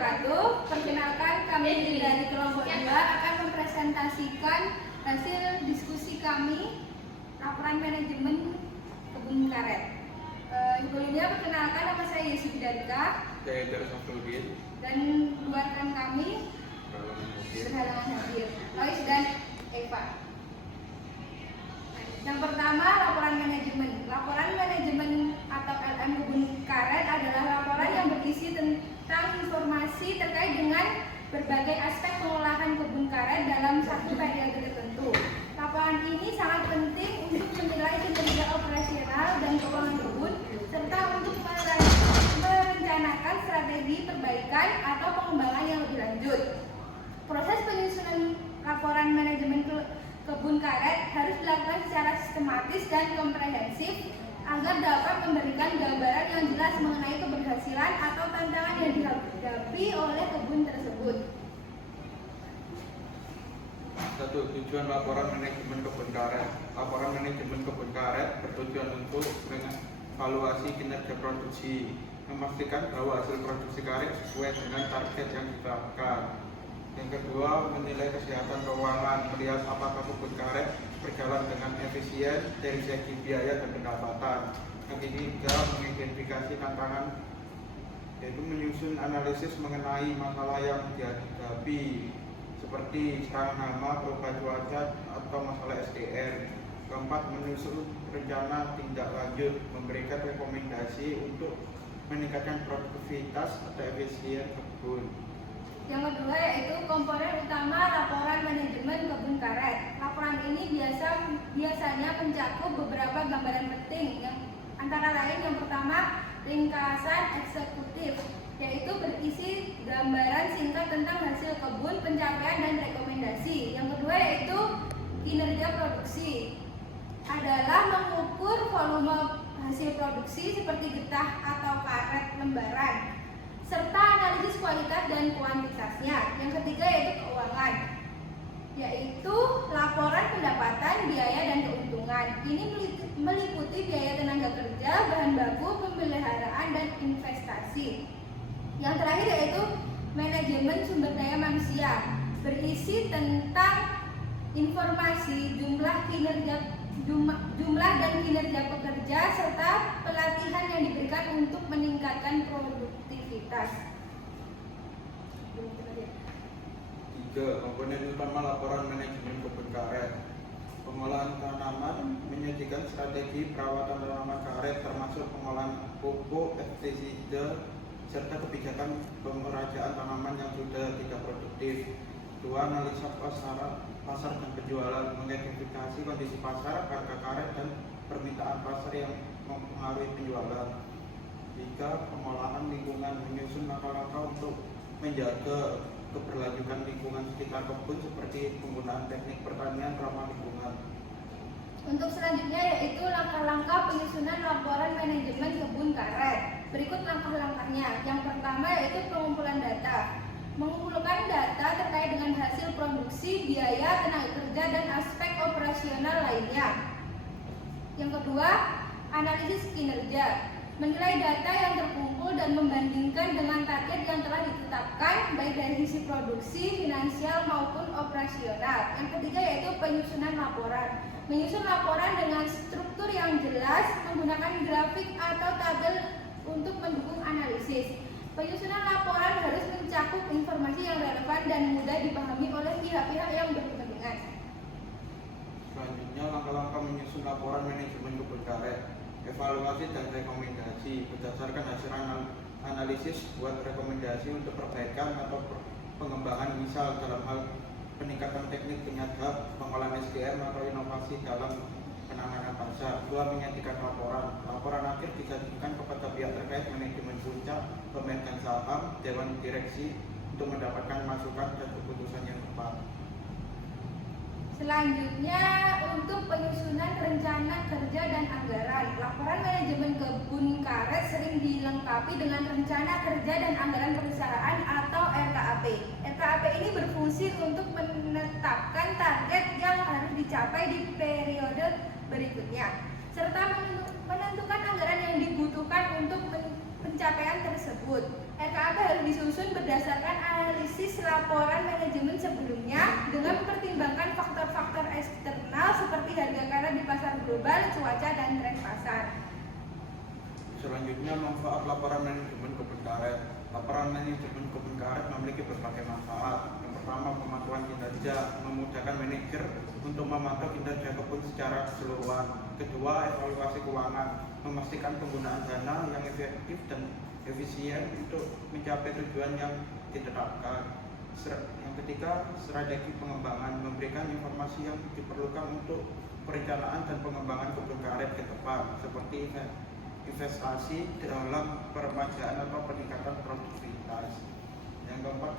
wabarakatuh. Perkenalkan, kami dari kelompok 2 akan mempresentasikan hasil diskusi kami laporan manajemen kebun karet. Sebelumnya perkenalkan, nama saya Yusuf Darika. Saya Darusafudin. Dan dua rekan kami berhalangan hadir, Lois dan Eva. Yang pertama, laporan manajemen. Laporan manajemen atau LM kebun karet adalah laporan yang berisi tentang informasi terkait dengan berbagai aspek pengolahan kebun karet dalam satu periode tertentu. Laporan ini sangat penting untuk menilai kinerja operasional dan keuangan kebun, serta untuk merencanakan strategi perbaikan atau pengembangan yang lebih lanjut. Proses penyusunan laporan manajemen kebun karet harus dilakukan secara sistematis dan komprehensif agar dapat memberikan gambaran yang jelas mengenai keberhasilan atau tantangan yang dihadapi oleh kebun tersebut. 1. Tujuan laporan manajemen kebun karet. Laporan manajemen kebun karet bertujuan untuk mengevaluasi kinerja produksi, memastikan bahwa hasil produksi karet sesuai dengan target yang ditetapkan. Yang kedua, menilai kesehatan keuangan, melihat apakah kebun karet berjalan dengan efisien dari segi biaya dan pendapatan. Yang ketiga, mengidentifikasi tantangan, yaitu menyusun analisis mengenai masalah yang dihadapi seperti serangan hama, perubahan cuaca, atau masalah SDM. Keempat, menyusun rencana tindak lanjut, memberikan rekomendasi untuk meningkatkan produktivitas atau efisien kebun. Yang kedua yaitu komponen utama laporan manajemen kebun karet. Laporan ini biasanya mencakup beberapa gambaran penting, yang antara lain yang pertama, ringkasan eksekutif, yaitu berisi gambaran singkat tentang hasil kebun, pencapaian, dan rekomendasi. Yang kedua yaitu kinerja produksi, adalah mengukur volume hasil produksi seperti getah atau karet lembaran, serta analisis kualitas dan kuantitasnya. Yang ketiga yaitu keuangan, yaitu laporan pendapatan, biaya, dan keuntungan. Ini meliputi biaya tenaga kerja, bahan baku, pemeliharaan, dan investasi. Yang terakhir yaitu manajemen sumber daya manusia, berisi tentang informasi jumlah dan kinerja pekerja serta pelatihan yang diberikan untuk meningkatkan produktivitas. 3. Komponen utama laporan manajemen kebun karet. Pengolahan tanaman, menyajikan strategi perawatan tanaman karet termasuk pengolahan pupuk, pestisida, serta kebijakan pemerajaan tanaman yang sudah tidak produktif. 2. Analisa pasar dan penjualan, mengidentifikasi kondisi pasar, harga karet, dan permintaan pasar yang mempengaruhi penjualan. 3. Pengolahan lingkungan, menyusun langkah-langkah untuk menjaga keberlanjutan lingkungan sekitar kebun seperti penggunaan teknik pertanian ramah lingkungan. Untuk selanjutnya yaitu langkah-langkah penyusunan laporan manajemen kebun karet. Berikut langkah-langkahnya. Yang pertama yaitu pengumpulan data. Mengumpulkan data terkait dengan hasil produksi, biaya, tenaga kerja, dan aspek operasional lainnya. Yang kedua, analisis kinerja. Menilai data yang terkumpul dan membandingkan dengan target yang telah ditetapkan baik dari sisi produksi, finansial, maupun operasional. Yang ketiga yaitu penyusunan laporan. Menyusun laporan dengan struktur yang jelas, menggunakan grafik atau tabel untuk mendukung analisis. Penyusunan laporan harus mencakup informasi yang relevan dan mudah dipahami oleh pihak-pihak yang berkepentingan. Selanjutnya, langkah-langkah menyusun laporan manajemen kebun karet. Evaluasi dan rekomendasi. Berdasarkan hasil analisis, buat rekomendasi untuk perbaikan atau pengembangan, misal dalam hal peningkatan teknik penyadap, pengolahan SDM, atau inovasi dalam penanganan pasar. 2. Menyajikan laporan. Laporan akhir disajikan kepada pihak terkait, manajemen puncak, pemegang saham, dewan direksi untuk mendapatkan masukan dan keputusan yang tepat. Selanjutnya untuk penyusunan rencana kerja dan anggaran. Laporan manajemen kebun karet sering dilengkapi dengan rencana kerja dan anggaran perusahaan atau RKAP. RKAP ini berfungsi untuk menetapkan target yang harus dicapai di periode berikutnya, serta menentukan anggaran yang dibutuhkan untuk pencapaian tersebut. RKAP harus telah disusun berdasarkan analisis laporan manajemen sebelumnya dengan mempertimbangkan faktor-faktor eksternal seperti harga karet di pasar global, cuaca, dan tren pasar. Selanjutnya, manfaat laporan manajemen kebun karet. Laporan manajemen kebun karet memiliki berbagai manfaat. Yang pertama, pemantauan kinerja, memudahkan manajer untuk memantau kinerja kebun secara keseluruhan. Kedua, evaluasi keuangan, memastikan penggunaan dana yang efektif dan efisien untuk mencapai tujuan yang ditetapkan. Yang ketiga, strategi pengembangan, memberikan informasi yang diperlukan untuk perencanaan dan pengembangan kebun karet ke depan, seperti investasi dalam peremajaan atau peningkatan produktivitas. Yang keempat,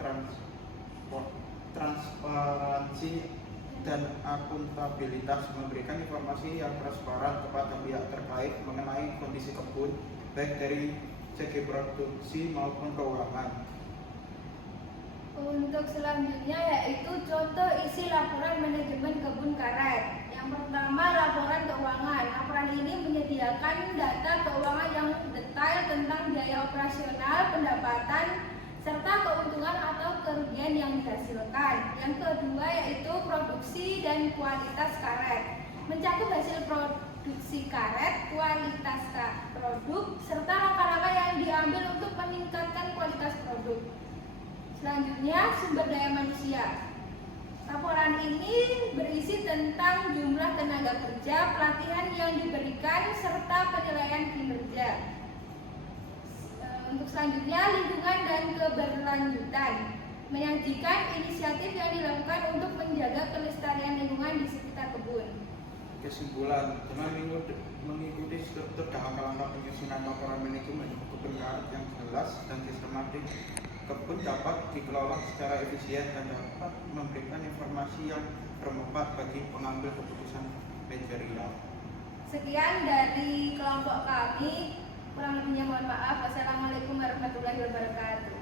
transparansi dan akuntabilitas, memberikan informasi yang transparan kepada pihak terkait mengenai kondisi kebun, baik dari segi produksi maupun keuangan. Untuk selanjutnya yaitu contoh isi laporan manajemen kebun karet. Yang pertama, laporan keuangan. Laporan ini menyediakan data keuangan yang detail tentang biaya operasional, pendapatan, serta keuntungan atau kerugian yang dihasilkan. Yang kedua yaitu produksi dan kualitas karet. Mencakup hasil produksi karet, kualitas produk, serta langkah-langkah yang diambil untuk meningkatkan kualitas produk. Selanjutnya, sumber daya manusia. Laporan ini berisi tentang jumlah tenaga kerja, pelatihan yang diberikan, serta penilaian kinerja. Untuk selanjutnya, lingkungan dan keberlanjutan. Menyajikan inisiatif yang dilakukan untuk menjaga kelestarian lingkungan di sekitar kebun. Kesimpulan, dengan mengikuti struktur dan langkah penyusunan laporan manajemen kebun karet yang jelas dan sistematik, kebun dapat dikelola secara efisien dan dapat memberikan informasi yang bermanfaat bagi pengambil keputusan manajerial. Sekian dari kelompok kami, kurang lebihnya mohon maaf. Wassalamualaikum warahmatullahi wabarakatuh.